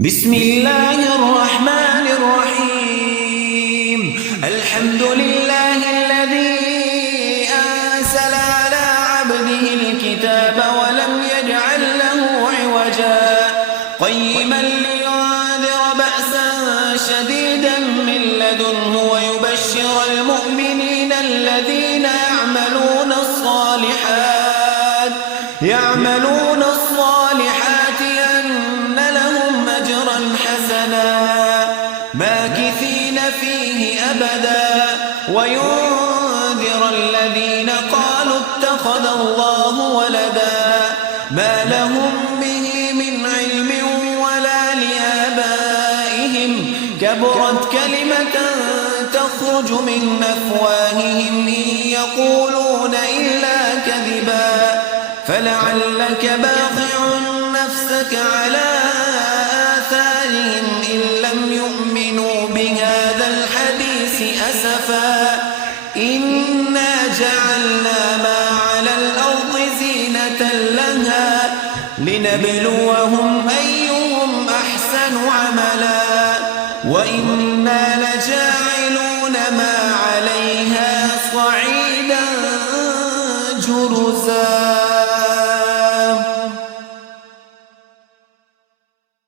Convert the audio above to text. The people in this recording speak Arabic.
بسم الله الرحمن الرحيم. الحمد لله الذي أنزل على عبده الكتاب ولم يجعل له عوجا قيما لينذر بأسا شديدا من لدنه ويبشر المؤمنين الذين يعملون الصالحات أن لهم أجرا حسنا ماكثين فيه أبدا وينذر الذين قالوا اتخذ الله ولدا ما لهم به من علم ولا لآبائهم كبرت كلمة تخرج من أفواههم إن يقولون إلا كذبا فلعلك باخع نفسك على آثارهم إن لم يؤمنوا بهذا الحديث أسفا إنا جعلنا ما على الأرض زينة لها لنبلوهم أيهم أحسن عملا وإنا لجاعلون ما عليها صعيدا جرزا.